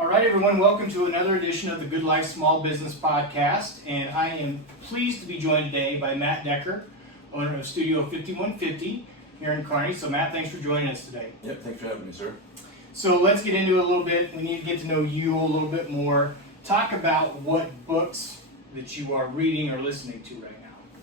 All right, everyone, welcome to another edition of the Good Life Small Business Podcast. And I am pleased to be joined today by Matt Decker, owner of Studio 5150 here in Kearney. So, Matt, thanks for joining us today. Yep, thanks for having me, sir. So, let's get into it a little bit. We need to get to know you a little bit more. Talk about what books that you are reading or listening to right now.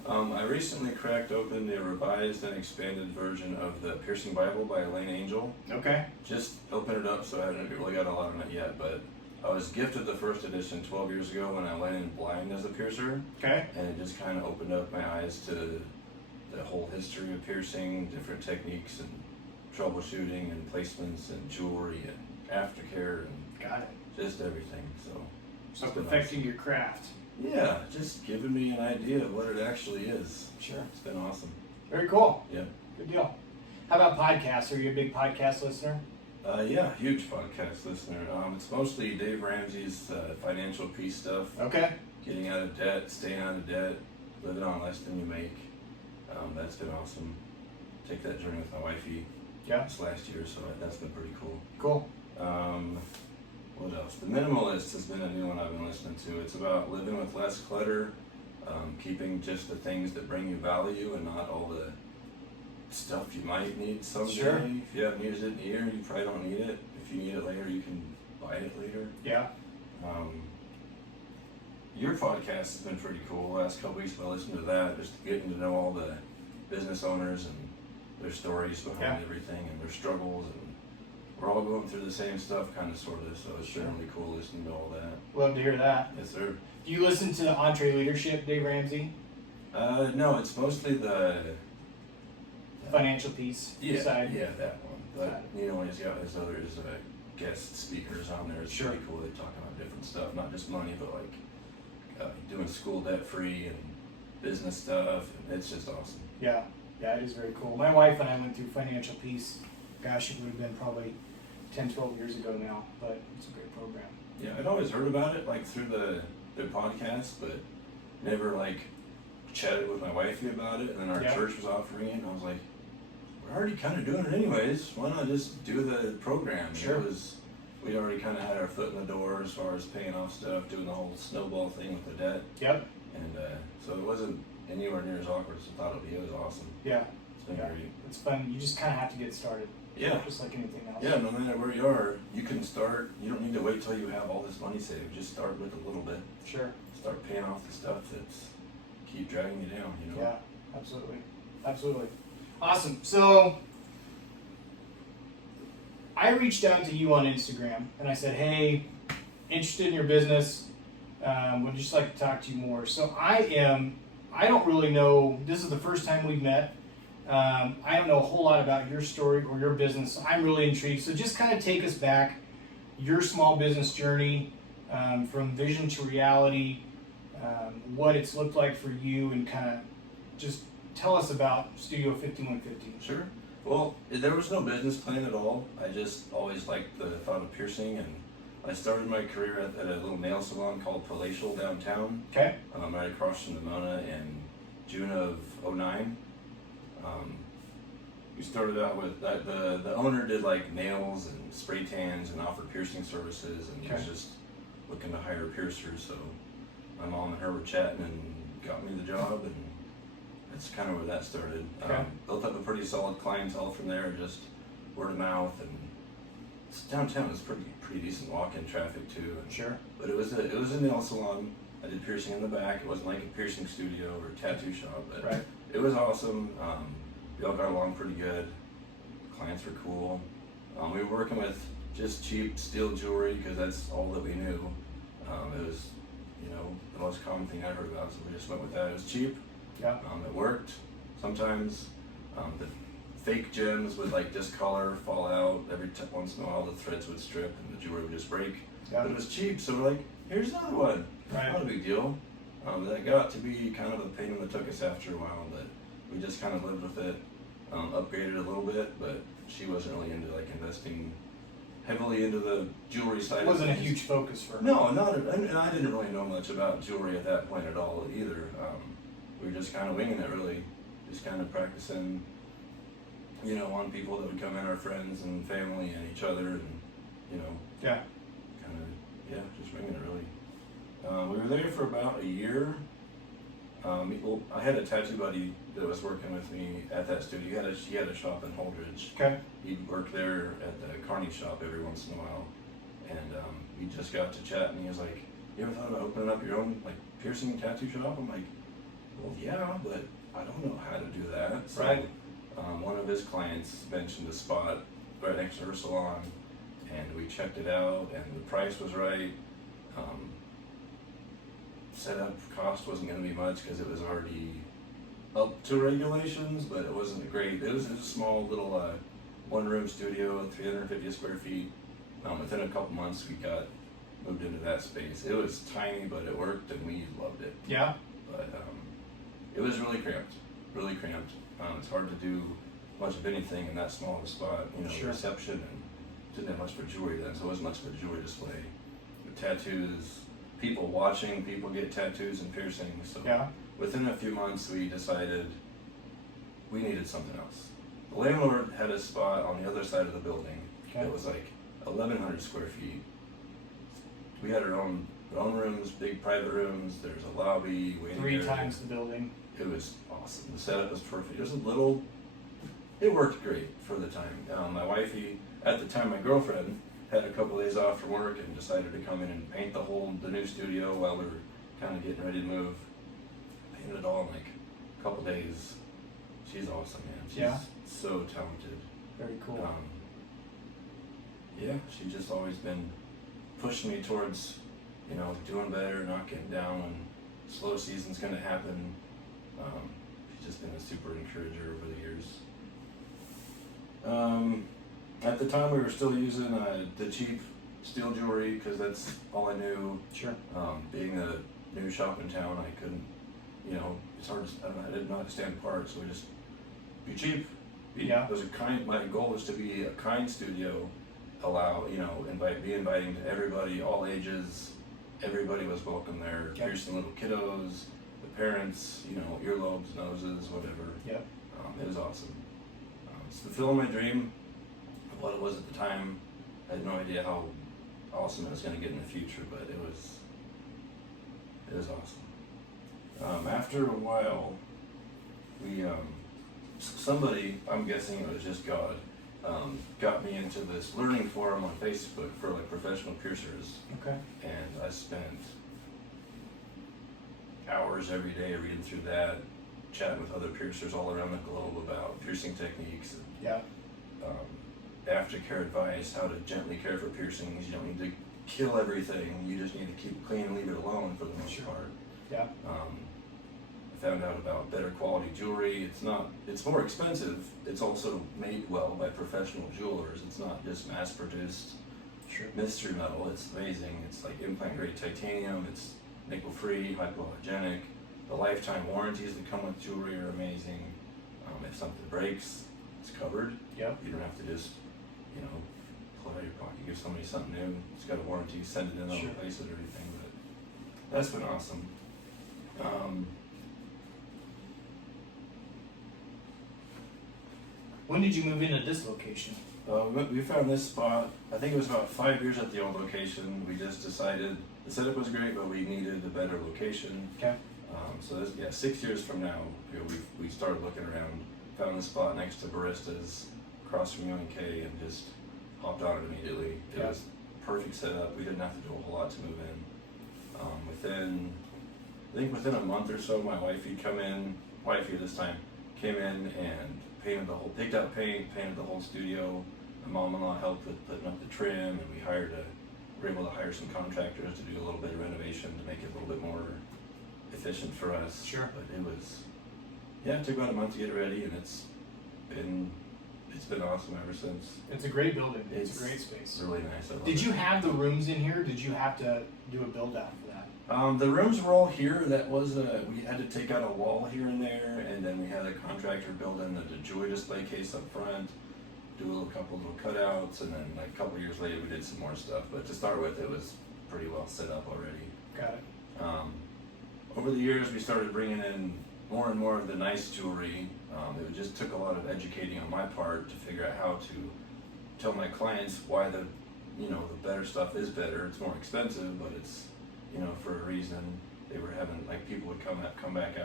I recently cracked open the revised and expanded version of the Piercing Bible by Elaine Angel. Okay. Just opened it up, so I haven't really got a lot on it yet, but I was gifted the first edition 12 years ago when I went in blind as a piercer. Okay. And it just kind of opened up my eyes to the whole history of piercing, different techniques and troubleshooting and placements and jewelry and aftercare and Got it. just everything. So So, perfecting your craft. yeah, just giving me an idea of what it actually is. Sure. It's been awesome. Very cool. Yeah. Good deal. How about podcasts? Are you a big podcast listener? Yeah, huge podcast listener. It's mostly Dave Ramsey's financial peace stuff. Okay. Getting out of debt, staying out of debt, living on less than you make. That's been awesome. Take that journey with my wifey this last year, so that's been pretty cool. Cool. What else? The Minimalist has been a new one I've been listening to. It's about living with less clutter, keeping just the things that bring you value and not all the stuff you might need someday. Sure. If you haven't used it in a year, you probably don't need it. If you need it later, you can buy it later. Yeah. Your podcast has been pretty cool. The last couple weeks I've listened to that, just getting to know all the business owners and their stories behind everything and their struggles, and we're all going through the same stuff, kind of, sort of, so it's been really cool listening to all that. Love to hear that. Yes, sir. Do you listen to Entre Leadership, Dave Ramsey? No, it's mostly the Financial Peace side? Yeah, that one. But, you know, he's got his other guest speakers on there. It's pretty cool. They talk about different stuff, not just money, but like doing school debt-free and business stuff. And it's just awesome. Yeah, it is very cool. My wife and I went through Financial Peace. Gosh, it would have been probably 10, 12 years ago now, but it's a great program. Yeah, I'd always heard about it, like, through their podcast, but never, like, chatted with my wifey about it, and then our church was offering it, and I was like, we're already kind of doing it anyways, why not just do the program? Sure. We'd already kind of had our foot in the door as far as paying off stuff, doing the whole snowball thing with the debt. Yep. And so it wasn't anywhere near as awkward as I thought it would be. It was awesome. Yeah. It's been great. It's fun. You just kind of have to get started. Yeah. Just like anything else. Yeah, no matter where you are, you can start. You don't need to wait till you have all this money saved. Just start with a little bit. Sure. Start paying off the stuff that's keep dragging you down, you know? Yeah, absolutely. Absolutely. Awesome. So I reached out to you on Instagram and I said, hey, interested in your business. Would just like to talk to you more. So I don't really know, this is the first time we've met. I don't know a whole lot about your story or your business. So I'm really intrigued. So just kind of take us back, your small business journey, from vision to reality, what it's looked like for you, and kind of just tell us about Studio 5150. Sure. Well, there was no business plan at all. I just always liked the thought of piercing, and I started my career at a little nail salon called Palatial downtown. Okay. Right across from the Mona in June of '09. We started out with the owner did like nails and spray tans and offered piercing services, and he was just looking to hire piercers. So my mom and her were chatting and got me the job, and that's kind of where that started. Built up a pretty solid clientele from there, just word of mouth, and downtown was pretty decent walk-in traffic too. Sure. But it was a nail salon. I did piercing in the back. It wasn't like a piercing studio or a tattoo shop, but it was awesome. We all got along pretty good. Clients were cool. We were working with just cheap steel jewelry because that's all that we knew. It was, the most common thing I heard about, so we just went with that. It was cheap. Yeah. It worked. Sometimes the fake gems would like discolor, fall out. Every once in a while the threads would strip and the jewelry would just break. Yeah. But it was cheap, so we're like, here's another one. Right. Not a big deal. That got to be kind of a pain in the tuchus after a while, but we just kind of lived with it, upgraded a little bit, but she wasn't really into like investing heavily into the jewelry side. It wasn't a huge focus for her. No, and I didn't really know much about jewelry at that point at all either. We were just kind of winging it, really, just kind of practicing, on people that would come in, our friends and family and each other, and, Yeah. kind of Yeah, just ringing it really. We were there for about a year. Well, I had a tattoo buddy that was working with me at that studio. He had a shop in Holdridge. Okay. He'd work there at the Carney shop every once in a while, and we just got to chat. And he was like, "You ever thought about opening up your own like piercing tattoo shop?" I'm like, "Well, yeah, but I don't know how to do that." So, Right. one of his clients mentioned a spot right next to her salon, and we checked it out, and the price was right. Setup cost wasn't going to be much because it was already up to regulations, but it wasn't great. It was a small little one-room studio, 350 square feet. Within a couple months, we got moved into that space. It was tiny, but it worked, and we loved it. Yeah. But it was really cramped, really cramped. It's hard to do much of anything in that small of a spot. You know, Sure. reception, and didn't have much for jewelry then, so it wasn't much of a jewelry display. The tattoos, people watching people get tattoos and piercings. So Yeah. within a few months, we decided we needed something else. The landlord had a spot on the other side of the building. Okay. It was like 1,100 square feet. We had our own rooms, big private rooms. There's a lobby, waiting 3 area. times the building. It was awesome. The setup was perfect. It was a little. It worked great for the time. My wifey, at the time, my girlfriend, had a couple days off from work and decided to come in and paint the new studio while we were kind of getting ready to move. Painted it all in like a couple days. She's awesome, man. She's Yeah. so talented. Very cool. Yeah, she's just always been pushing me towards, doing better, not getting down when slow season's gonna happen. She's just been a super encourager over the years. At the time, we were still using the cheap steel jewelry because that's all I knew. Sure. Being a new shop in town, I couldn't, it's hard to, I didn't know how to stand apart, so we just be cheap. Yeah. My goal was to be a kind studio, be inviting to everybody, all ages. Everybody was welcome there. Yep. Piercing little kiddos, the parents, earlobes, noses, whatever. Yep. It was awesome. It's fulfilling my dream of what it was at the time. I had no idea how awesome it was going to get in the future, but it was awesome. After a while, we somebody, I'm guessing it was just God, got me into this learning forum on Facebook for like professional piercers, Okay. and I spent hours every day reading through that, chatting with other piercers all around the globe about piercing techniques, Yeah. aftercare advice, how to gently care for piercings. You don't need to kill everything, you just need to keep it clean and leave it alone for the most Sure. part. Yeah. I found out about better quality jewelry. It's more expensive. It's also made well by professional jewelers. It's not just mass produced Sure. mystery metal. It's amazing. It's like implant grade titanium. It's nickel free, hypoallergenic. The lifetime warranties that come with jewelry are amazing. If something breaks, it's covered. Yep. You don't have to just, pull it out of your pocket, give somebody something new. It's got a warranty, send it in, they'll Sure. replace it or anything. But that's been awesome. When did you move into this location? We found this spot, I think it was about 5 years at the old location. We just decided the setup was great, but we needed a better location. Okay. So 6 years from now, we started looking around, found the spot next to Baristas, across from UNK, and just hopped on it immediately. It Yeah. was perfect setup. We didn't have to do a whole lot to move in. Within a month or so, my wifey this time, came in and picked up paint, painted the whole studio. My mom-in-law helped with putting up the trim, and we were able to hire some contractors to do a little bit of renovation to make it a little bit more efficient for us. Sure. But it took about a month to get ready, and it's been awesome ever since. It's a great building. It's a great space. It's really nice. I love Did it. you have the rooms in here? Did you have to do a build out for that? The rooms were all here. We had to take out a wall here and there, and then we had a contractor build in the jewelry display case up front, do a couple little cutouts, and then like a couple years later we did some more stuff. But to start with, it was pretty well set up already. Got it. Over the years, we started bringing in more and more of the nice jewelry. It just took a lot of educating on my part to figure out how to tell my clients why the you know, the better stuff is better. It's more expensive, but it's, you know, for a reason. They were having, like, people would come back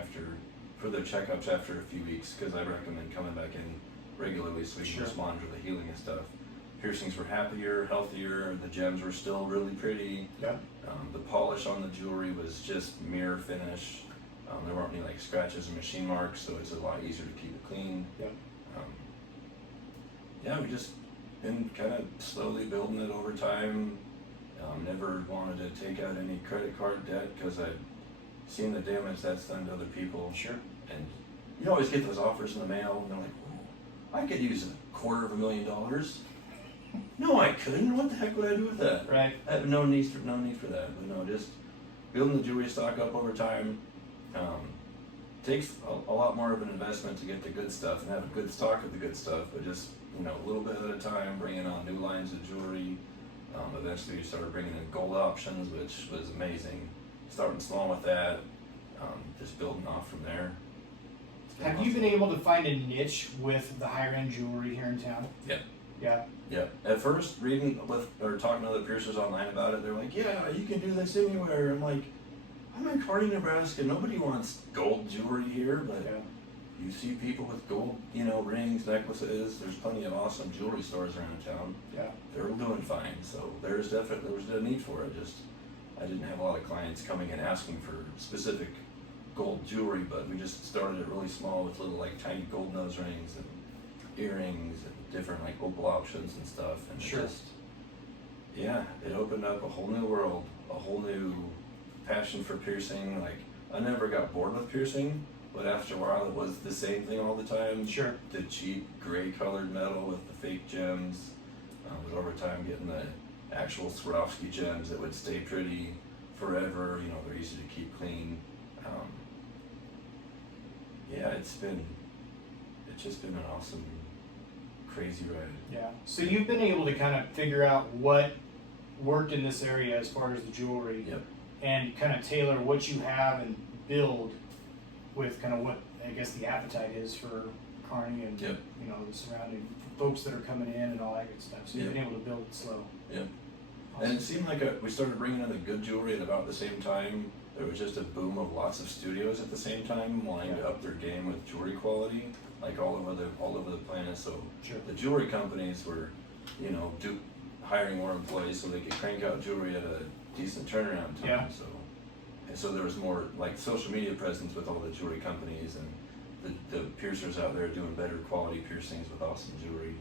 for their checkups after a few weeks, because I recommend coming back in regularly so we can just monitor the healing and stuff. Piercings were happier, healthier. The gems were still really pretty. Yeah. The polish on the jewelry was just mirror finish. There weren't any like scratches or machine marks, so it's a lot easier to keep it clean. Yeah. Yeah, we just been kind of slowly building it over time. Never wanted to take out any credit card debt because I'd seen the damage that's done to other people. Sure. And you always get those offers in the mail, and they're like, "Oh, I could use $250,000. No, I couldn't. What the heck would I do with that? Right. I have no need for that. But no, just building the jewelry stock up over time. Takes a lot more of an investment to get the good stuff and have a good stock of the good stuff, but just, you know, a little bit at a time, bringing on new lines of jewelry. Eventually we started bringing in gold options, which was amazing. Starting small with that, just building off from there. Have you been able to find a niche with the higher end jewelry here in town? Yeah. Yeah. Yeah. At first, reading or talking to other piercers online about it, they're like, "Yeah, you can do this anywhere." I'm like, "I'm in Kearney, Nebraska. Nobody wants gold jewelry here, but you see people with gold, you know, rings, necklaces. There's plenty of awesome jewelry stores around town. Yeah. They're doing fine. So there was a need for it. Just I didn't have a lot of clients coming and asking for specific gold jewelry, but we just started it really small with little like tiny gold nose rings and earrings and different like opal options and stuff. And it opened up a whole new world, a whole new passion for piercing. Like, I never got bored with piercing, but after a while it was the same thing all the time. Sure. The cheap gray colored metal with the fake gems, with over time getting the actual Swarovski gems that would stay pretty forever. You know, they're easy to keep clean. It's just been an awesome, crazy ride. Yeah. So you've been able to kind of figure out what worked in this area as far as the jewelry. Yep. And kind of tailor what you have and build with kind of what I guess the appetite is for Kearney and Yep. you know the surrounding folks that are coming in and all that good stuff. So you've been able to build it slow. Yep. Awesome. And it seemed like we started bringing in the good jewelry at about the same time. There was just a boom of lots of studios at the same time wanting to up their game with jewelry quality, like all over the planet. So Sure. the jewelry companies were, you know, hiring more employees so they could crank out jewelry at a decent turnaround time. Yeah. So there was more like social media presence with all the jewelry companies and the piercers out there doing better quality piercings with awesome jewelry.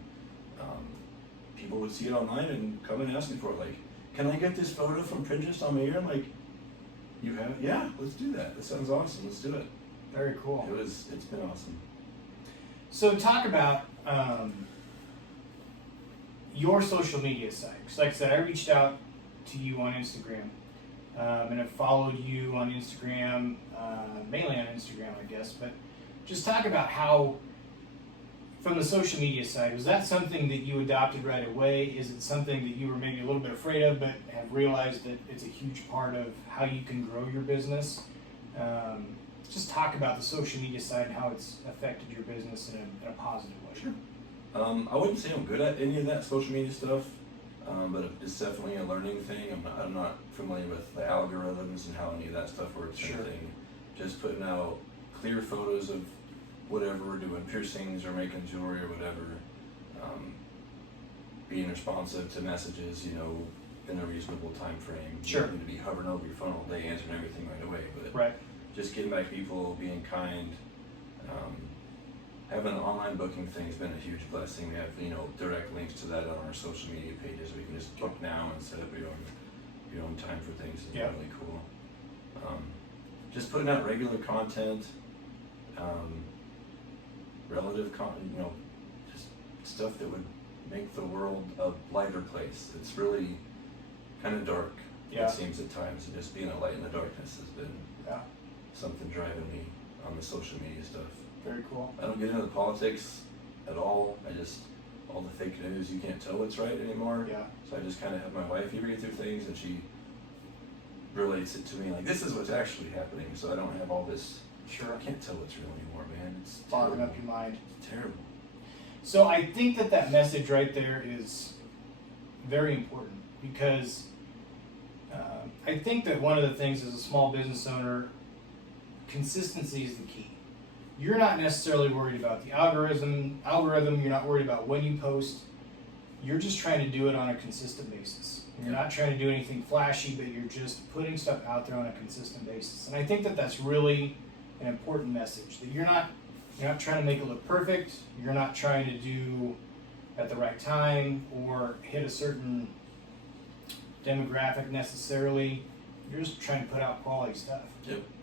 People would see it online and come and ask me for it. Like, "Can I get this photo from Pinterest on my ear?" I'm like, "You have it? Yeah, let's do that. That sounds awesome. Let's do it." Very cool. It's been awesome. So talk about your social media site. 'Cause like I said, I reached out to you on Instagram, and I've followed you on Instagram, mainly on Instagram, I guess. But just talk about how, from the social media side, was that something that you adopted right away? Is it something that you were maybe a little bit afraid of, but have realized that it's a huge part of how you can grow your business? Just talk about the social media side and how it's affected your business in a positive way. Sure. I wouldn't say I'm good at any of that social media stuff, but it's definitely a learning thing. I'm not familiar with the algorithms and how any of that stuff works. Sure. Or anything. Just putting out clear photos of whatever we're doing, piercings or making jewelry or whatever. Being responsive to messages, you know, in a reasonable time frame. Sure. You don't need to be hovering over your phone all day answering everything right away, but Right. just getting back to people, being kind. Having an online booking thing has been a huge blessing. We have, you know, direct links to that on our social media pages. We can just book now and set up your own time for things. It's really cool. Just putting out regular content, you know, just stuff that would make the world a lighter place. It's really kind of dark. Yeah. It seems at times, and just being a light in the darkness has been something driving me on the social media stuff. Very cool. I don't get into the politics at all. All the fake news, you can't tell what's right anymore. Yeah. So I just kind of have my wife read through things, and she relates it to me like, this is what's actually happening. So I don't have all this. Sure. I can't tell what's real anymore, man. It's Fogging up your mind. It's terrible. So I think that message right there is very important because I think that one of the things as a small business owner, consistency is the key. You're not necessarily worried about the algorithm. You're not worried about when you post. You're just trying to do it on a consistent basis. You're not trying to do anything flashy, but you're just putting stuff out there on a consistent basis. And I think that that's really an important message. That you're not trying to make it look perfect. You're not trying to do at the right time or hit a certain demographic necessarily. You're just trying to put out quality stuff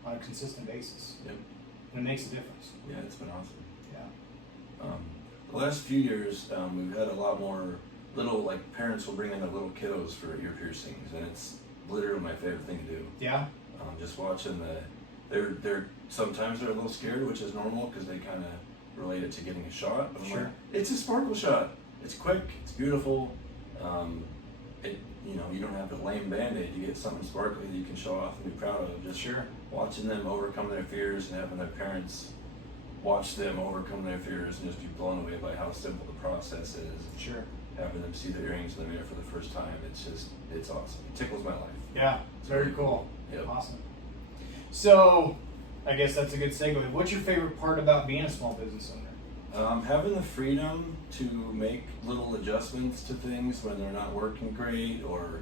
on a consistent basis. And it makes a difference. Yeah, it's been awesome. Yeah. The last few years, we've had a lot more little, like, parents will bring in their little kiddos for ear piercings, and it's literally my favorite thing to do. Yeah. Just watching they're sometimes they're a little scared, which is normal because they kind of relate it to getting a shot. But I'm like, it's a sparkle shot. It's quick. It's beautiful. You don't have the lame Band-Aid. You get something sparkly that you can show off and be proud of. Just watching them overcome their fears and having their parents watch them overcome their fears and just be blown away by how simple the process is. Having them see the earrings in the mirror for the first time, it's awesome. It tickles my life. Yeah, It's very really cool. Yep. Awesome. So, I guess that's a good segue. What's your favorite part about being a small business owner? Having the freedom to make little adjustments to things when they're not working great, or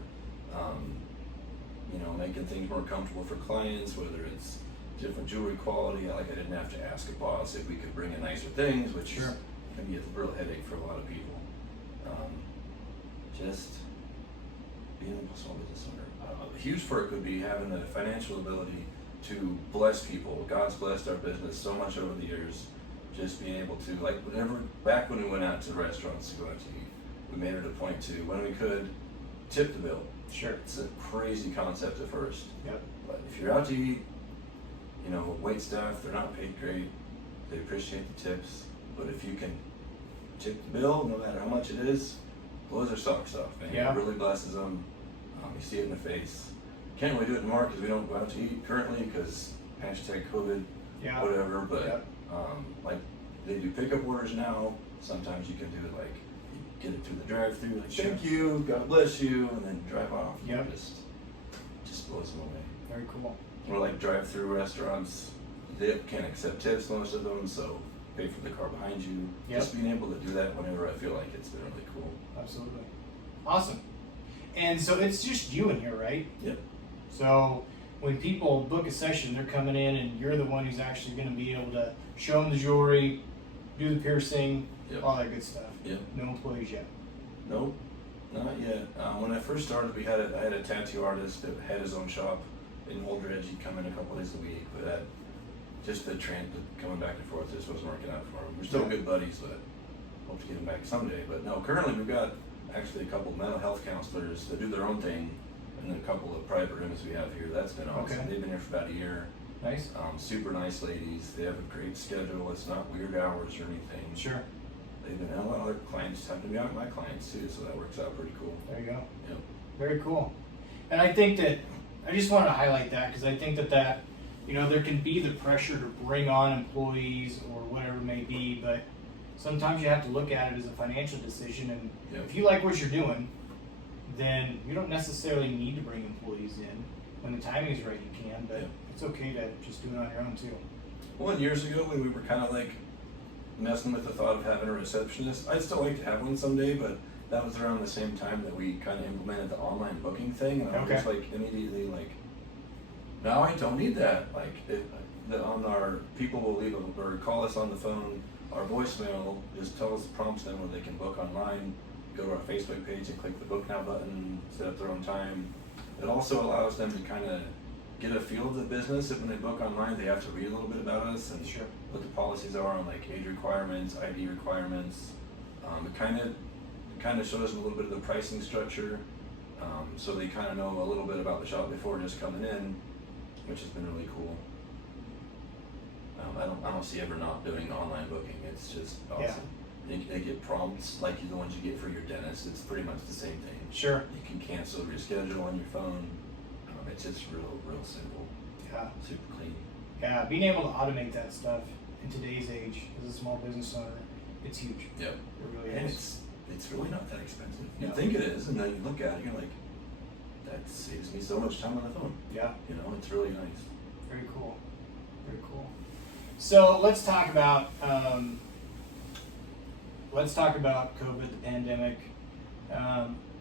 making things more comfortable for clients, whether it's different jewelry quality. Like, I didn't have to ask a boss if we could bring in nicer things, which can be a real headache for a lot of people. Just being a small business owner. A huge perk would be having the financial ability to bless people. God's blessed our business so much over the years. Just being able to, like, back when we went out to restaurants to go out to eat, we made it a point to, when we could, tip the bill. It's a crazy concept at first. But if you're out to eat, wait staff, they're not paid great. They appreciate the tips. But if you can tip the bill, no matter how much it is, blows their socks off, man. It really blesses them. You see it in the face. Can't really do it anymore because we don't go out to eat currently because #COVID, whatever. But like, they do pickup orders now. Sometimes you can do it like, you get it through the drive-thru, like, thank you, God bless you, and then drive off. Just blows them away. Very cool. Or like drive-through restaurants, they can't accept tips, most of them, so pay for the car behind you. Just being able to do that whenever I feel like it's been really cool. Absolutely. Awesome. And so it's just you in here, right? So when people book a session, they're coming in and you're the one who's actually going to be able to show them the jewelry, do the piercing, all that good stuff. No employees yet? Nope, not yet. When I first started, I had a tattoo artist that had his own shop in Holdridge. He'd come in a couple days a week, but that just the coming back and forth just wasn't working out for him. We're still good buddies, but hope to get him back someday. But no, currently we've got actually a couple of mental health counselors that do their own thing, and then a couple of private rooms we have here. That's been awesome. They've been here for about a year. Nice. Super nice ladies. They have a great schedule. It's not weird hours or anything. They've been, and a lot of other clients have to be out my clients too, so that works out pretty cool. There you go. Very cool. And I think that, I just wanted to highlight that because I think that there can be the pressure to bring on employees or whatever it may be, but sometimes you have to look at it as a financial decision, and if you like what you're doing, then you don't necessarily need to bring employees in. When the timing is right, you can, but it's okay to just do it on your own too. Well, years ago when we were kind of like messing with the thought of having a receptionist, I'd still like to have one someday, but that was around the same time that we kind of implemented the online booking thing, and I was just like immediately like, no, I don't need that. Like, on our people will leave or call us on the phone. Our voicemail just prompts them where they can book online. Go to our Facebook page and click the book now button, set up their own time. It also allows them to kind of get a feel of the business. If when they book online, they have to read a little bit about us and what the policies are on, like, age requirements, ID requirements. It kind of shows them a little bit of the pricing structure, so they kind of know a little bit about the shop before just coming in, which has been really cool. I don't see ever not doing online booking. It's just awesome. They get prompts like the ones you get for your dentist. It's pretty much the same thing. You can cancel your schedule on your phone. It's just real simple. Super clean. Being able to automate that stuff in today's age as a small business owner, it's huge. It really and is. it's really not that expensive. You Yeah. think it is, and then you look at it, you're like, that saves me so much time on the phone. Yeah. You know, it's really nice. Very cool. Very cool. So let's talk about COVID, the pandemic.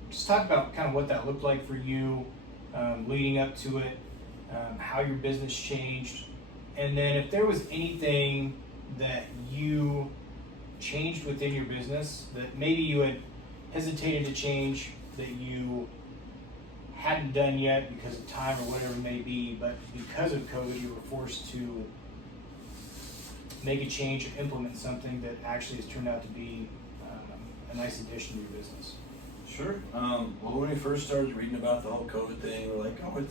Just talk about kind of what that looked like for you leading up to it, how your business changed, and then if there was anything that you changed within your business that maybe you had hesitated to change, that you hadn't done yet because of time or whatever it may be, but because of COVID you were forced to make a change or implement something that actually has turned out to be a nice addition to your business. Sure. Well, when we first started reading about the whole COVID thing, we're like, oh,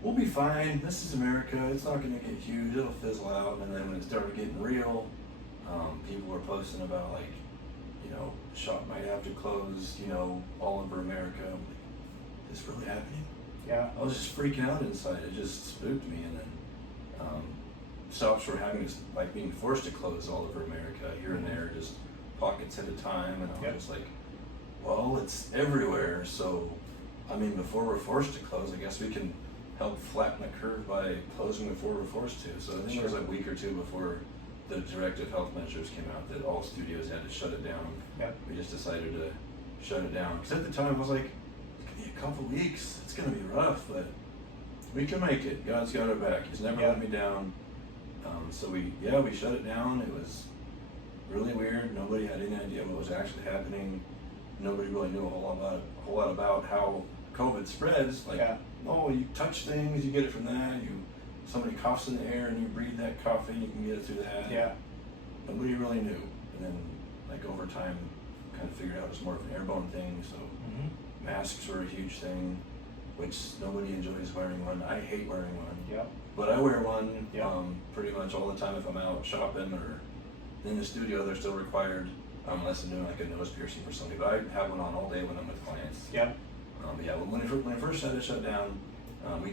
we'll be fine. This is America. It's not going to get huge. It'll fizzle out. And then when it started getting real, people were posting about like, you know, the shop might have to close, you know, all over America. I'm like, is this really happening? Yeah. I was just freaking out inside. It just spooked me. And then shops were having this, like being forced to close all over America here and there, just pockets at a time. And I was just like, well, it's everywhere. So, I mean, before we're forced to close, I guess we can help flatten the curve by closing before we're forced to. So I think it was a week or two before the directive health measures came out that all studios had to shut it down. Yep. We just decided to shut it down. Because at the time I was like, it's going to be a couple weeks. It's going to be rough, but we can make it. God's got our back. He's never let me down. So we shut it down. It was really weird. Nobody had any idea what was actually happening. Nobody really knew a whole lot about how COVID spreads. Like, oh, you touch things, you get it from that. Somebody coughs in the air and you breathe that cough in, you can get it through that. Yeah. Nobody really knew. And then, like, over time, kind of figured out it's more of an airborne thing. So masks were a huge thing, which nobody enjoys wearing one. I hate wearing one. Yep. But I wear one pretty much all the time if I'm out shopping or in the studio. They're still required. Unless I'm doing like a nose piercing for somebody, but I have one on all day when I'm with clients. Yep. But yeah, when I first had it shut down, we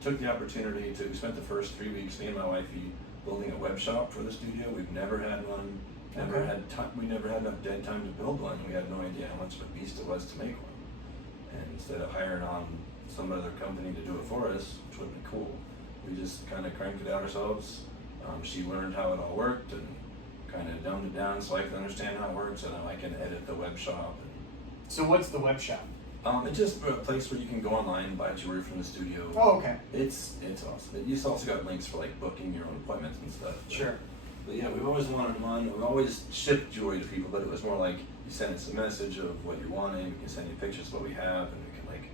took the opportunity to spent the first 3 weeks, me and my wifey, building a web shop for the studio. We've never had one. We never had enough dead time to build one. We had no idea how much of a beast it was to make one. And instead of hiring on some other company to do it for us, which would have been cool, we just kind of cranked it out ourselves. She learned how it all worked and kind of dumbed it down so I can understand how it works, and I can edit the web shop. So what's the web shop? It's just a place where you can go online and buy jewelry from the studio. Oh, okay. It's awesome. You've also got links for like booking your own appointments and stuff. Sure. But yeah, we've always wanted one. We've always shipped jewelry to people, but it was more like you send us a message of what you're wanting. We can send you pictures of what we have, and we can like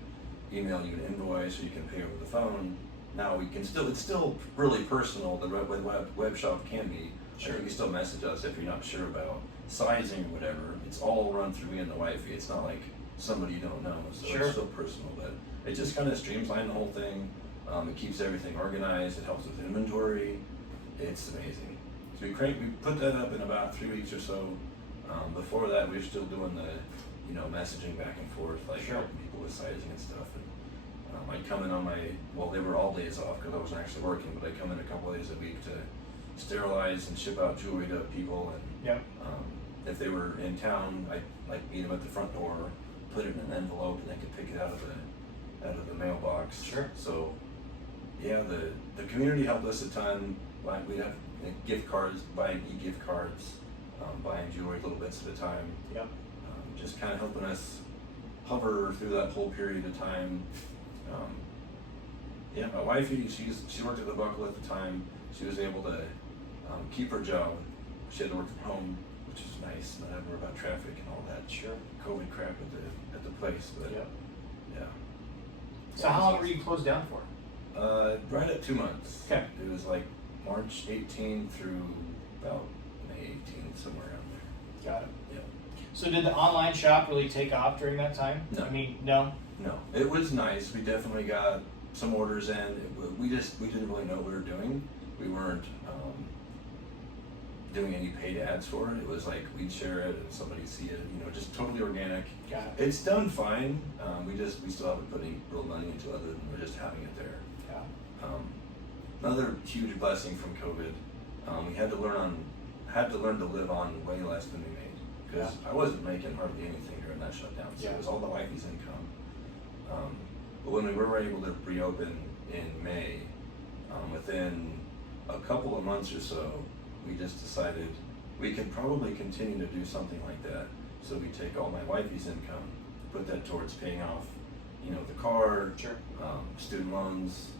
email you an invoice, or you can pay over the phone. Now we can it's still really personal. The web shop can be. Sure. You can still message us if you're not sure about sizing or whatever. It's all run through me and the wifey. It's not like somebody you don't know, so it's still personal. But it just kind of streamlined the whole thing. It keeps everything organized. It helps with inventory. It's amazing. So we put that up in about 3 weeks or so. Before that, we were still doing the messaging back and forth, like helping people with sizing and stuff. And I'd come in on they were all days off because I wasn't actually working, but I'd come in a couple days a week to sterilize and ship out jewelry to people, and if they were in town, I'd like meet them at the front door, put it in an envelope, and they could pick it out of the mailbox. Sure. So yeah, the community helped us a ton. We'd have gift cards, buying e-gift cards, buying jewelry little bits at a time. Yep. Just kind of helping us hover through that whole period of time. My wifey, she worked at the Buckle at the time. She was able to keep her job. She had to work from home, which is nice, not having to worry about traffic and all that COVID crap at the place. But yeah. So how long were you closed down for? Right at 2 months. Okay. It was like March 18 through about May 18, somewhere around there. Got it. Yeah. So did the online shop really take off during that time? No. I mean, no? No. It was nice. We definitely got some orders in. We didn't really know what we were doing. We weren't doing any paid ads for it. It was like we'd share it and somebody'd see it, just totally organic. Got it. It's done fine. We still haven't put any real money into it other than we're just having it there. Yeah. Another huge blessing from COVID, we had to learn to live on way less than we made, because I wasn't making hardly anything during that shutdown. So it was all the wifey's income. But when we were able to reopen in May, within a couple of months or so, we just decided we could probably continue to do something like that. So we take all my wifey's income, put that towards paying off, the car, student loans,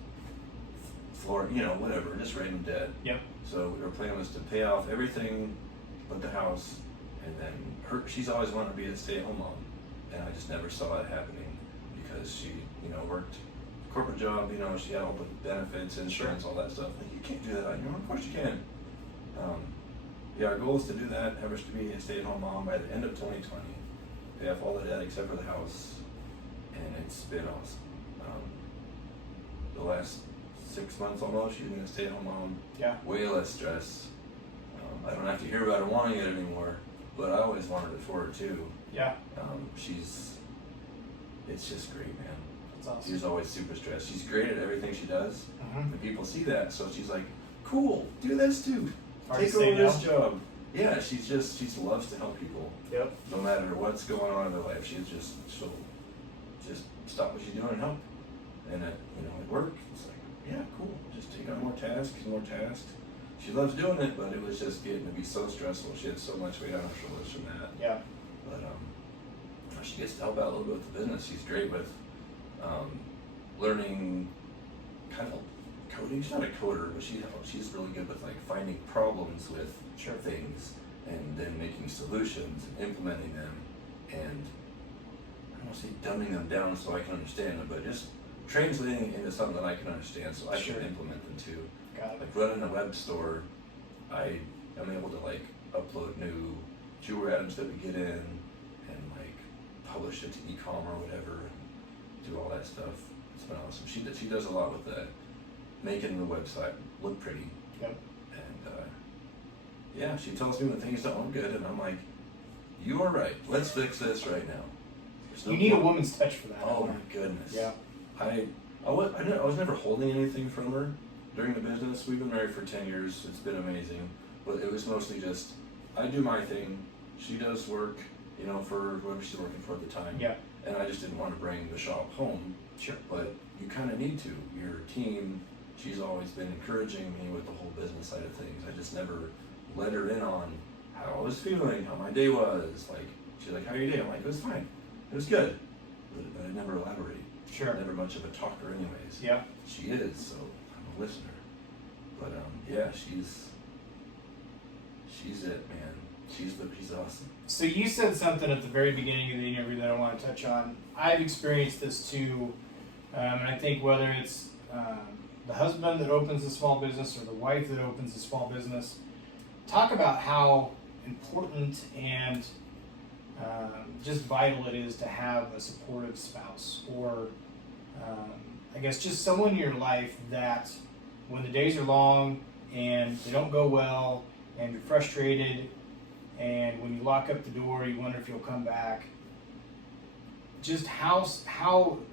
floor, whatever, just random debt. Yep. So our plan was to pay off everything but the house, and then she's always wanted to be a stay-at-home mom, and I just never saw it happening because she, worked a corporate job, she had all the benefits, insurance, all that stuff. Like, you can't do that, of course you can. Our goal is to do that, have her to be a stay-at-home mom by the end of 2020, pay off all the debt except for the house, and it's been awesome. The last 6 months almost, she's been a stay-at-home mom. Yeah. Way less stress. I don't have to hear about her wanting it anymore, but I always wanted it for her too. Yeah. It's just great, man. That's awesome. She's always super stressed. She's great at everything she does, and people see that, so she's like, cool, do this too. Take over this job. Yeah, she loves to help people. Yep. No matter what's going on in their life, she'll just stop what she's doing and help. And at work, it's like, yeah, cool. Just take on more tasks. She loves doing it, but it was just getting to be so stressful. She had so much weight on her shoulders from that. Yeah. But she gets to help out a little bit with the business. She's great with learning kind of coding. She's not a coder, but she's really good with like finding problems with things and then making solutions and implementing them, and I don't want to say dumbing them down so I can understand them, but just translating it into something that I can understand so I can implement them too. Got it. Like running a web store, I am able to like upload new jewelry items that we get in and like publish it to e-com or whatever and do all that stuff. It's been awesome. She does a lot with that, making the website look pretty. Yep. And she tells me when things don't look good, and I'm like, you are right. Let's fix this right now. You need a woman's touch for that. Oh my goodness. Yeah. I was never holding anything from her during the business. We've been married for 10 years. It's been amazing. But it was mostly just, I do my thing. She does work, for whoever she's working for at the time. Yeah. And I just didn't want to bring the shop home. Sure. But you kind of need to. Your team, she's always been encouraging me with the whole business side of things. I just never let her in on how I was feeling, how my day was. Like, she's like, how your day? I'm like, it was fine. It was good. But I never elaborate. Sure. Never much of a talker anyways. Yeah. She is, so I'm a listener. But she's it, man. She's awesome. So you said something at the very beginning of the interview that I want to touch on. I've experienced this too, and I think whether it's the husband that opens a small business or the wife that opens a small business, talk about how important and just vital it is to have a supportive spouse, or I guess just someone in your life that when the days are long and they don't go well and you're frustrated, and when you lock up the door you wonder if you'll come back, just how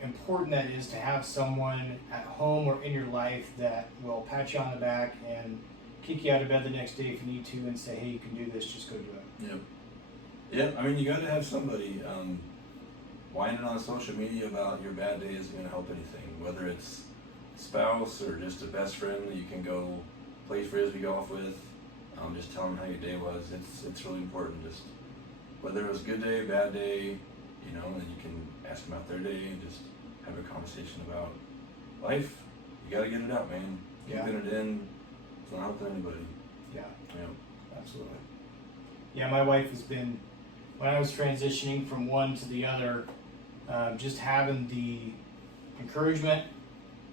important that is to have someone at home or in your life that will pat you on the back and kick you out of bed the next day if you need to and say, hey, you can do this, just go do it. Yep. Yeah, I mean, you got to have somebody. Whining on social media about your bad day isn't going to help anything, whether it's spouse or just a best friend that you can go play frisbee golf with. Just tell them how your day was. It's really important. Just whether it was a good day, bad day, and then you can ask them about their day and just have a conversation about life. You got to get it out, man. Yeah. Keeping it in, it's not helping anybody. Yeah. Yeah. Absolutely. Yeah, my wife has been, when I was transitioning from one to the other, just having the encouragement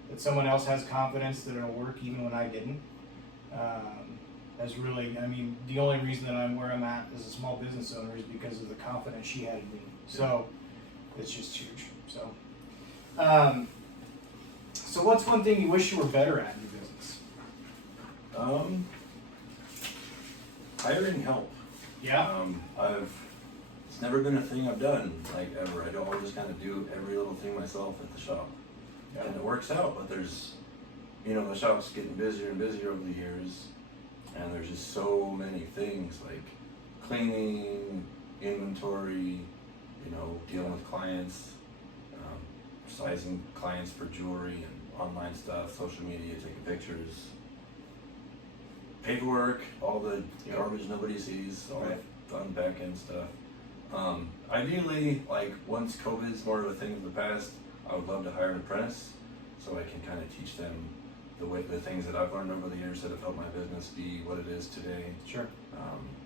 that someone else has confidence that it'll work even when I didn't. That's really, the only reason that I'm where I'm at as a small business owner is because of the confidence she had in me. So it's just huge. So, so what's one thing you wish you were better at in your business? Hiring help. Yeah. It's never been a thing I've done like ever. I don't always just kind of do every little thing myself at the shop, and it works out. But there's, the shop's getting busier and busier over the years, and there's just so many things like cleaning, inventory, dealing with clients, sizing clients for jewelry and online stuff, social media, taking pictures, paperwork, all the garbage nobody sees, all Right. the fun back end stuff. Ideally, like once COVID's more of a thing of the past, I would love to hire an apprentice so I can kind of teach them the things that I've learned over the years that have helped my business be what it is today. Sure.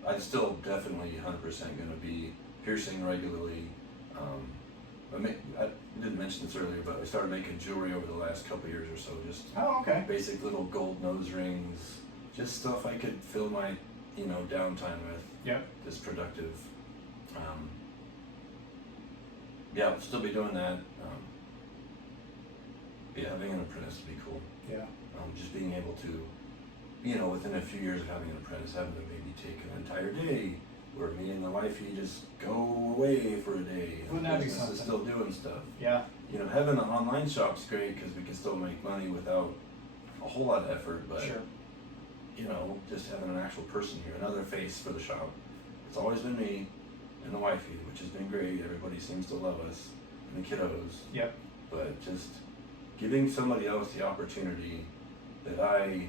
I'm still definitely 100% going to be piercing regularly. I didn't mention this earlier, but I started making jewelry over the last couple years or so. Just Okay. basic little gold nose rings, just stuff I could fill my downtime with. Yep. Just productive. Yeah, I'll still be doing that. Having an apprentice would be cool. Yeah. Just being able to, within a few years of having an apprentice, having to maybe take an entire day where me and the wifey just go away for a day. And Wouldn't that be business is something? still doing stuff. Yeah. Having an online shop's great because we can still make money without a whole lot of effort, but Sure. just having an actual person here, another face for the shop. It's always been me and the wifey, which has been great. Everybody seems to love us, and the kiddos. Yep. But just giving somebody else the opportunity that I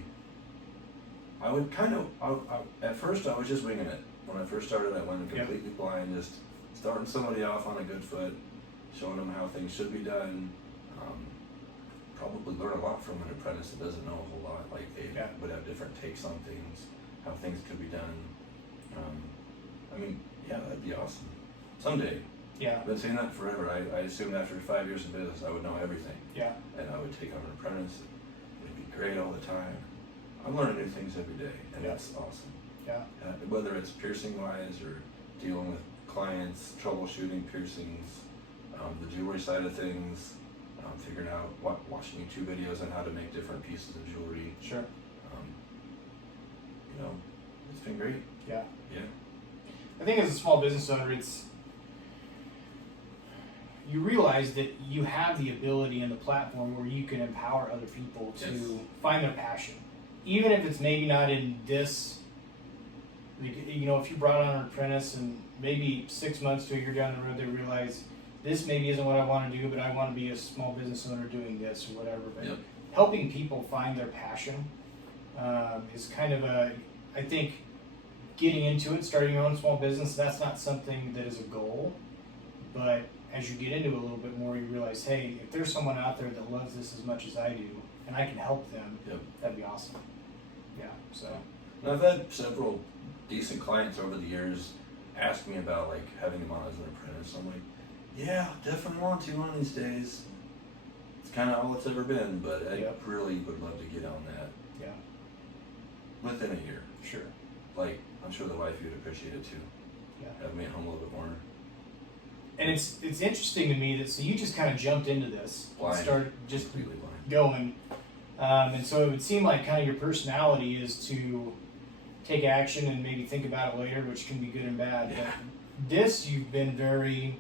would at first I was just winging it. When I first started, I went completely blind, just starting somebody off on a good foot, showing them how things should be done. Probably learn a lot from an apprentice that doesn't know a whole lot. Like they would have different takes on things, how things could be done. That'd be awesome. Someday. Yeah. I've been saying that forever. I assumed after 5 years of business I would know everything. Yeah. And I would take on an apprentice. It'd be great all the time. I'm learning new things every day, and that's awesome. Yeah. Whether it's piercing wise or dealing with clients, troubleshooting piercings, the jewelry side of things, figuring out watching YouTube videos on how to make different pieces of jewelry. Sure. It's been great. Yeah. Yeah. I think as a small business owner, you realize that you have the ability and the platform where you can empower other people to find their passion, even if it's maybe not in this. If you brought on an apprentice and maybe 6 months to a year down the road, they realize this maybe isn't what I want to do, but I want to be a small business owner doing this or whatever. But helping people find their passion is kind of I think getting into it, starting your own small business, that's not something that is a goal, but as you get into it a little bit more, you realize, hey, if there's someone out there that loves this as much as I do, and I can help them, that'd be awesome. Yeah, so. And I've had several decent clients over the years ask me about having them on as an apprentice. I'm like, yeah, definitely want to one of these days. It's kind of all it's ever been, but I really would love to get on that. Yeah. Within a year. Sure. I'm sure the wife would appreciate it too. Yeah. Have me at home a little bit more. And it's interesting to me that so you just kind of jumped into this and started just completely blind. Going, and so it would seem like kind of your personality is to take action and maybe think about it later, which can be good and bad. Yeah. But this, you've been very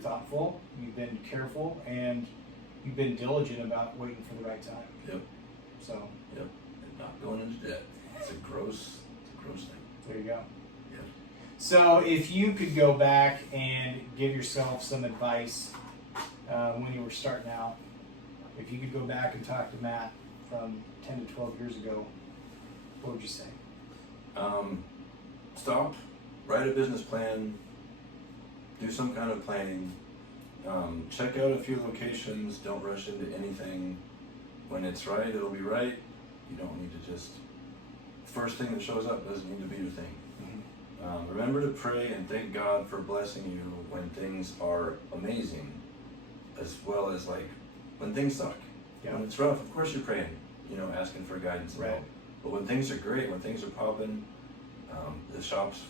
thoughtful, you've been careful, and you've been diligent about waiting for the right time. Yep. So. Yep. And not going into debt. It's a gross thing. There you go. Yeah. So if you could go back and give yourself some advice when you were starting out, if you could go back and talk to Matt from 10 to 12 years ago, what would you say? Stop, write a business plan, do some kind of planning, check out a few locations, don't rush into anything. When it's right, it'll be right. You don't need to just, first thing that shows up doesn't need to be your thing. Remember to pray and thank God for blessing you when things are amazing, as well as when things suck. Yeah. When it's rough, of course you're praying, asking for guidance and help. But when things are great, when things are popping, the shop's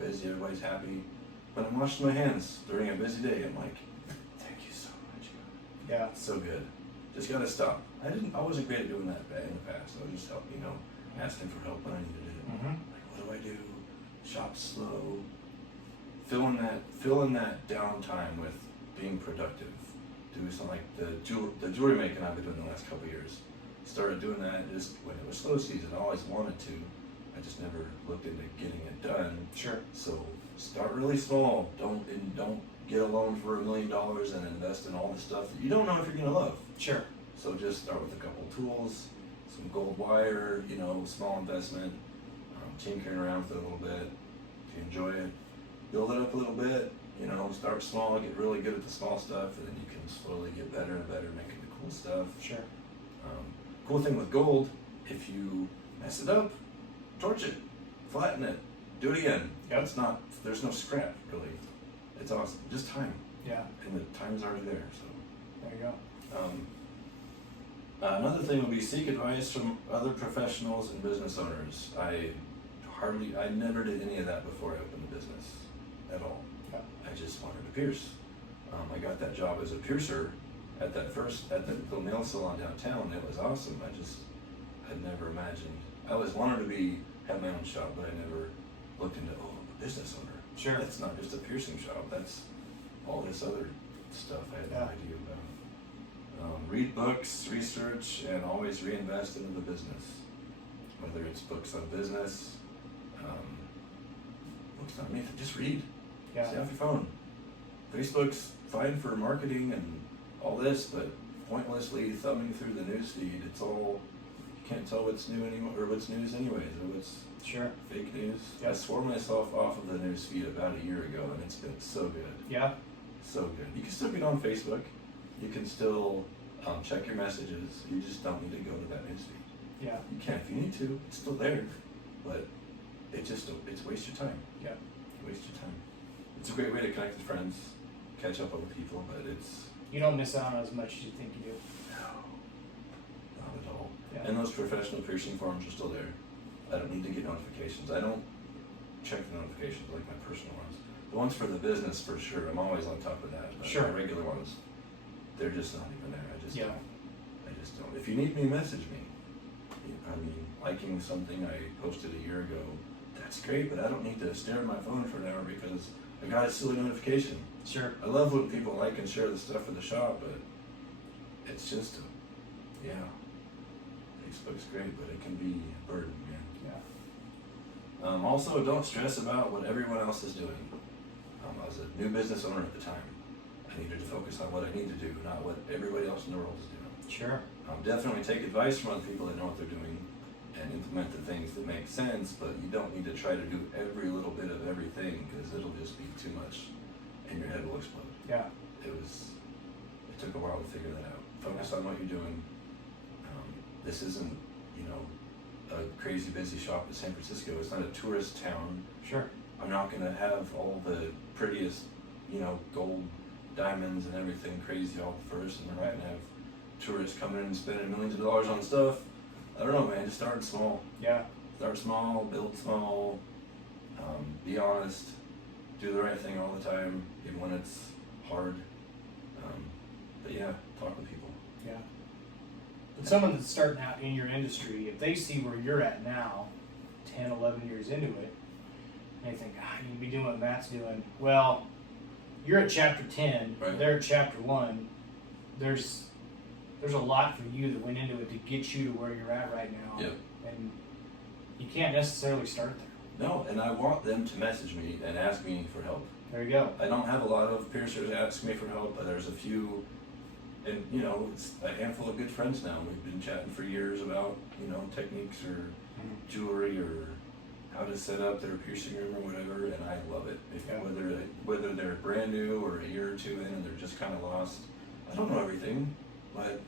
busy, everybody's happy. When I'm washing my hands during a busy day, I'm like, thank you so much, God. Yeah. It's so good. Just gotta stop. I wasn't great at doing that in the past. I was just asking for help when I needed it. What do I do? Shop's slow. Filling that downtime with being productive. Do something like the jewelry making I've been doing the last couple of years. Started doing that just when it was slow season. I always wanted to. I just never looked into getting it done. Sure. So start really small. Don't get a loan for $1 million and invest in all the stuff that you don't know if you're gonna love. Sure. So just start with a couple tools, some gold wire, small investment, tinkering around with it a little bit. If you enjoy it, build it up a little bit. Start small, get really good at the small stuff, and then you can slowly get better and better making the cool stuff. Sure. Cool thing with gold, if you mess it up, torch it, flatten it, do it again. Yep. There's no scrap really. It's awesome. Just time. Yeah. And the time's already there. So There you go. another thing would be seek advice from other professionals and business owners. I never did any of that before I opened the business at all. Yeah. I just wanted to pierce. I got that job as a piercer at that little nail salon downtown. It was awesome. I'd never imagined. I always wanted to have my own shop, but I never looked into a business owner. Sure. That's not just a piercing shop. That's all this other stuff I had no idea about. Read books, research, and always reinvest into the business. Whether it's books on business, books on anything, just read. Yeah. Stay off your phone. Facebook's fine for marketing and all this, but pointlessly thumbing through the news feed, you can't tell what's new anymore, or what's news anyways, or what's Sure. fake news. Yep. I swore myself off of the news feed about a year ago, and it's been so good. Yeah. So good. You can still get on Facebook. You can still check your messages. You just don't need to go to that news feed. Yeah. You can if you need to. It's still there, but it's waste your time. Yeah. Waste your time. It's a great way to connect with friends, catch up with people, but it's You don't miss out on as much as you think you do. not at all. Yeah. And those professional piercing forums are still there. I don't need to get notifications. I don't check the notifications like my personal ones. The ones for the business, for sure. I'm always on top of that. But Sure. the regular ones, they're just not even there. I just Yeah. don't. I just don't. If you need me, message me. Liking something I posted a year ago, that's great, but I don't need to stare at my phone for an hour because I got a silly notification. Sure. I love when people like and share the stuff for the shop, but it's just, Facebook's great, but it can be a burden, man. Yeah. Also, don't stress about what everyone else is doing. I was a new business owner at the time. I needed to focus on what I need to do, not what everybody else in the world is doing. Sure. Definitely take advice from other people that know what they're doing and implement the things that make sense, but you don't need to try to do every little bit of everything because it'll just be too much and your head will explode. Yeah. It took a while to figure that out. Focus on what you're doing. This isn't, a crazy busy shop in San Francisco. It's not a tourist town. Sure. I'm not gonna have all the prettiest, gold diamonds and everything crazy all at first, and we're not gonna have tourists coming in and spending millions of dollars on stuff. I don't know, man. Just start small. Yeah. Start small, build small. Be honest. Do the right thing all the time, even when it's hard. But yeah, talk with people. Yeah. But someone that's starting out in your industry, if they see where you're at now, 10, 11 years into it, and they think, you'd be doing what Matt's doing. Well, you're at chapter 10, Right. they're at chapter 1. There's a lot for you that went into it to get you to where you're at right now. Yep. And you can't necessarily start there. No, and I want them to message me and ask me for help. There you go. I don't have a lot of piercers ask me for help, but there's a few, and it's a handful of good friends now. We've been chatting for years about, techniques or jewelry or how to set up their piercing room or whatever, and I love it. Yeah. Whether they're brand new or a year or two in and they're just kind of lost. I don't know everything, but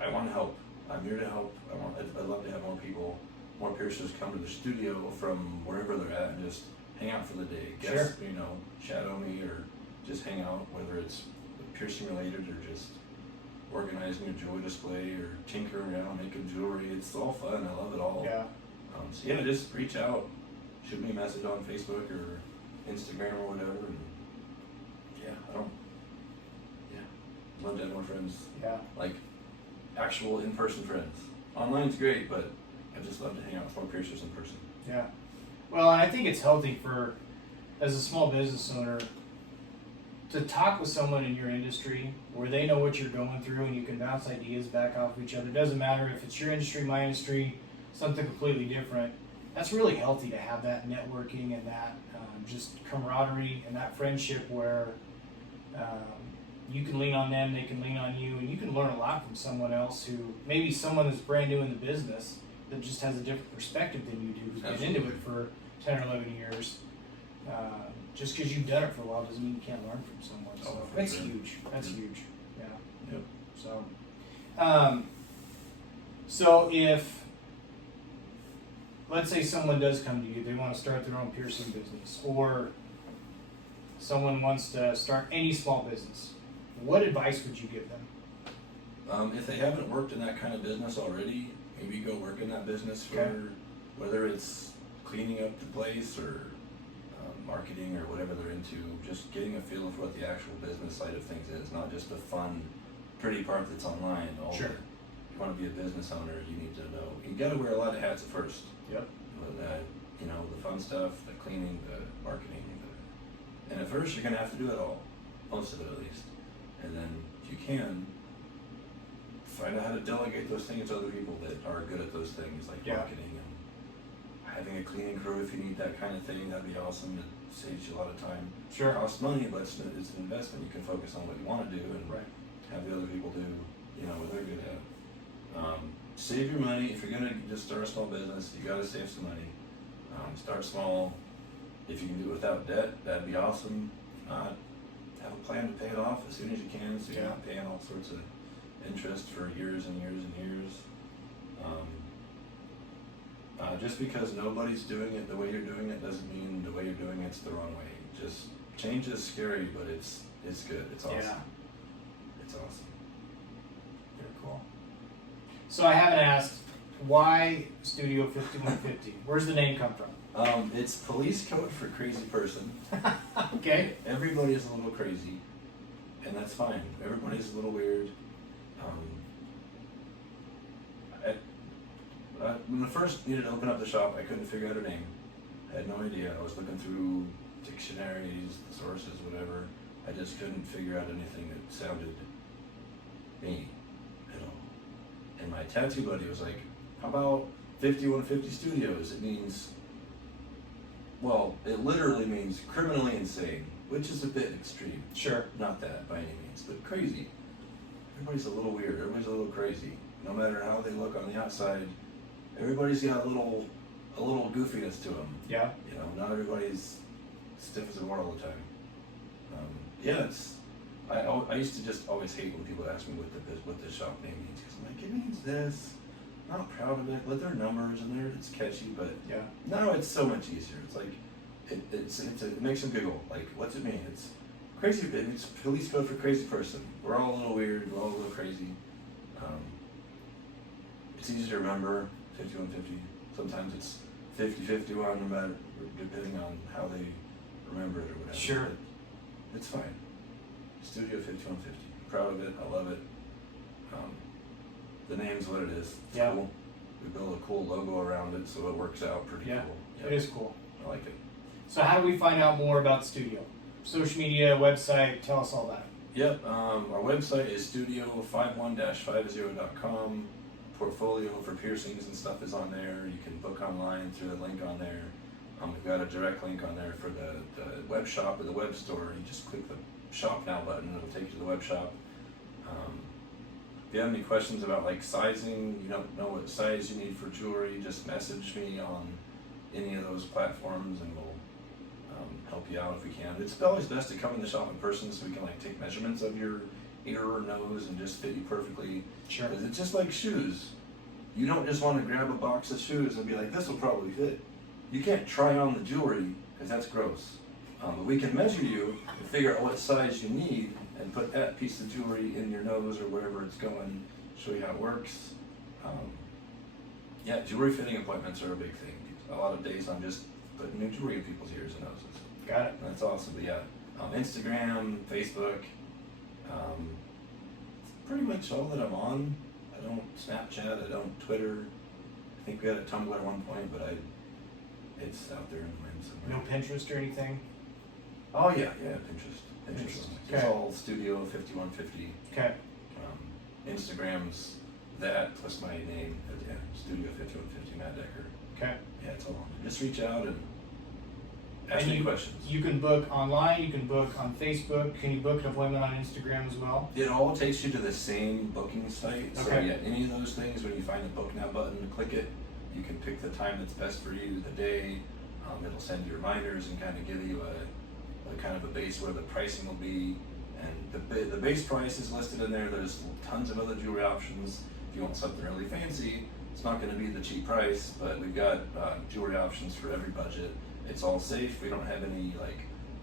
I want to help. I'm here to help. I'd love to have more piercers come to the studio from wherever they're at and just hang out for the day. Sure. Shadow me or just hang out, whether it's piercing related or just organizing a jewelry display or tinkering around, making jewelry. It's all fun. I love it all. Yeah. Just reach out, shoot me a message on Facebook or Instagram or whatever. And love to have more friends. Yeah. Like actual in-person friends. Online's great, but I just love to hang out with more piercers in person. Yeah. Well, and I think it's healthy as a small business owner, to talk with someone in your industry where they know what you're going through and you can bounce ideas back off of each other. It doesn't matter if it's your industry, my industry, something completely different. that's really healthy to have that networking and that just camaraderie and that friendship where you can lean on them, they can lean on you, and you can learn a lot from someone else who maybe someone that's brand new in the business that just has a different perspective than you do, who's been into it for 10 or 11 years. Just because you've done it for a while doesn't mean you can't learn from someone. So that's huge. That's huge. Yeah. Yep. So if, let's say someone does come to you, they want to start their own piercing business, or someone wants to start any small business, what advice would you give them? If they haven't worked in that kind of business already, maybe go work in that business for whether it's cleaning up the place or marketing or whatever they're into, just getting a feel for what the actual business side of things is, not just the fun, pretty part that's online. If you want to be a business owner, you need to know. You got to wear a lot of hats at first. Yep. You know, the fun stuff, the cleaning, the marketing, and at first you're going to have to do it all, most of it at least. And then if you can, find out how to delegate those things to other people that are good at those things, like marketing and having a cleaning crew if you need that kind of thing. That'd be awesome. It saves you a lot of time. Sure. It costs money, but it's an investment. You can focus on what you want to do and have the other people do, you know, what they're good at. Save your money. If you're gonna just start a small business, you gotta save some money. Start small. If you can do it without debt, that'd be awesome. Have a plan to pay it off as soon as you can, so you're not paying all sorts of interest for years and years and years. Just because nobody's doing it the way you're doing it doesn't mean the way you're doing it's the wrong way. Just change is scary, but it's good. It's awesome. Yeah. It's awesome. Very cool. So I haven't asked, why Studio 5150? Where's the name come from? It's police code for crazy person. Okay. Everybody is a little crazy, and that's fine. Everybody's a little weird. When I first needed to open up the shop, I couldn't figure out a name. I had no idea. I was looking through dictionaries, sources, whatever. I just couldn't figure out anything that sounded me at all. And my tattoo buddy was like, how about 5150 Studios? It means, well, it literally means criminally insane, which is a bit extreme. Sure. Not that by any means, but crazy. Everybody's a little weird. Everybody's a little crazy. No matter how they look on the outside, everybody's got a little goofiness to them. Yeah. You know, not everybody's stiff as a board all the time. I used to just always hate when people ask me what the shop name means, because I'm like, it means this. I'm not proud of it, but they're numbers and it's catchy. But now it's so much easier. It's like it makes them giggle. Like, what's it mean? It's crazy. It's police code for crazy person. We're all a little weird. We're all a little crazy. It's easy to remember. 5150. Sometimes it's 5051, no matter, depending on how they remember it or whatever. Sure. But it's fine. Studio 5150. Proud of it. I love it. The name's what it is. It's cool. We built a cool logo around it, so it works out pretty cool. It is cool. I like it. So how do we find out more about the studio? Social media, website, tell us all that. Yep. Our website is studio51-50.com. Portfolio for piercings and stuff is on there. You can book online through the link on there. We've got a direct link on there for the web shop or the web store. You just click the shop now button, it'll take you to the web shop. If you have any questions about like sizing, you don't know what size you need for jewelry, just message me on any of those platforms and we'll help you out if we can. It's always best to come in the shop in person so we can like take measurements of your ear or nose and just fit you perfectly. Sure. Because it's just like shoes. You don't just want to grab a box of shoes and be like, this will probably fit. You can't try on the jewelry because that's gross. But we can measure you and figure out what size you need and put that piece of jewelry in your nose or wherever it's going, show you how it works. Jewelry fitting appointments are a big thing. A lot of days I'm just putting new jewelry in people's ears and noses. Got it. That's awesome. But Instagram, Facebook, pretty much all that I'm on. I don't Snapchat, I don't Twitter. I think we had a Tumblr at one point, but it's out there in the wind somewhere. No Pinterest or anything? Oh yeah, Pinterest. It's Okay. all Studio 5150. Okay. Instagram's that plus my name at the end, Studio 5150 Matt Decker. Okay. Yeah, it's all on there. Just reach out and ask me questions. You can book online, you can book on Facebook, can you book an appointment on Instagram as well? It all takes you to the same booking site. So Okay. yeah, any of those things, when you find the book now button, click it. You can pick the time that's best for you, the day. It'll send you reminders and kind of give you a kind of a base where the pricing will be. And the base price is listed in there. There's tons of other jewelry options. If you want something really fancy, it's not going to be the cheap price, but we've got jewelry options for every budget. It's all safe. We don't have any like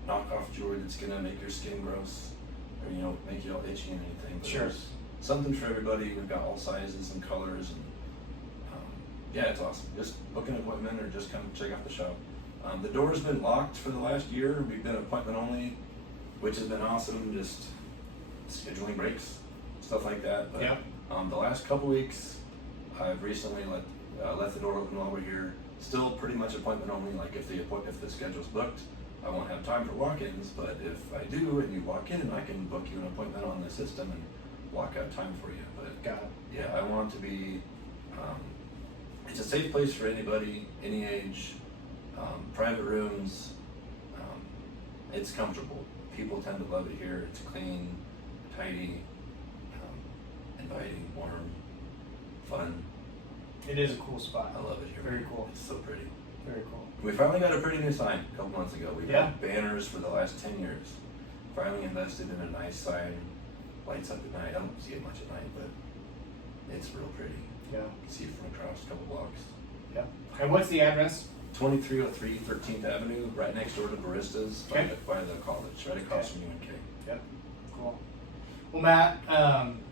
knockoff jewelry that's going to make your skin gross or make you all itchy and anything. But Sure. there's something for everybody. We've got all sizes and colors, and yeah, it's awesome. Just book an appointment or just come check out the shop. The door's been locked for the last year. We've been appointment only, which has been awesome. Just scheduling breaks, stuff like that. But Yep. the last couple weeks, I've recently left the door open while we're here. Still pretty much appointment only. Like if the schedule's booked, I won't have time for walk-ins. But if I do and you walk in, I can book you an appointment on the system and block out time for you. But Got it. yeah, I want it to be. It's a safe place for anybody, any age. Private rooms. It's comfortable. People tend to love it here. It's clean, tidy, inviting, warm, fun. It is a cool spot. I love it here. Very cool. It's so pretty. Very cool. We finally got a pretty new sign a couple months ago. We've Yeah. had banners for the last 10 years. Finally invested in a nice sign. Lights up at night. I don't see it much at night, but it's real pretty. Yeah. You can see it from across a couple blocks. Yeah. And what's the address? 2303 13th Avenue, right next door to Baristas Okay. by the college, right across from UNK. Yep. Cool. Well, Matt,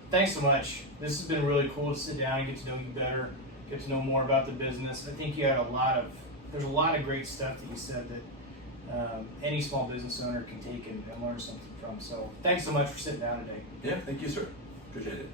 thanks so much. This has been really cool to sit down and get to know you better, get to know more about the business. I think you had there's a lot of great stuff that you said that any small business owner can take and learn something from. So thanks so much for sitting down today. Yeah, thank you, sir. Appreciate it.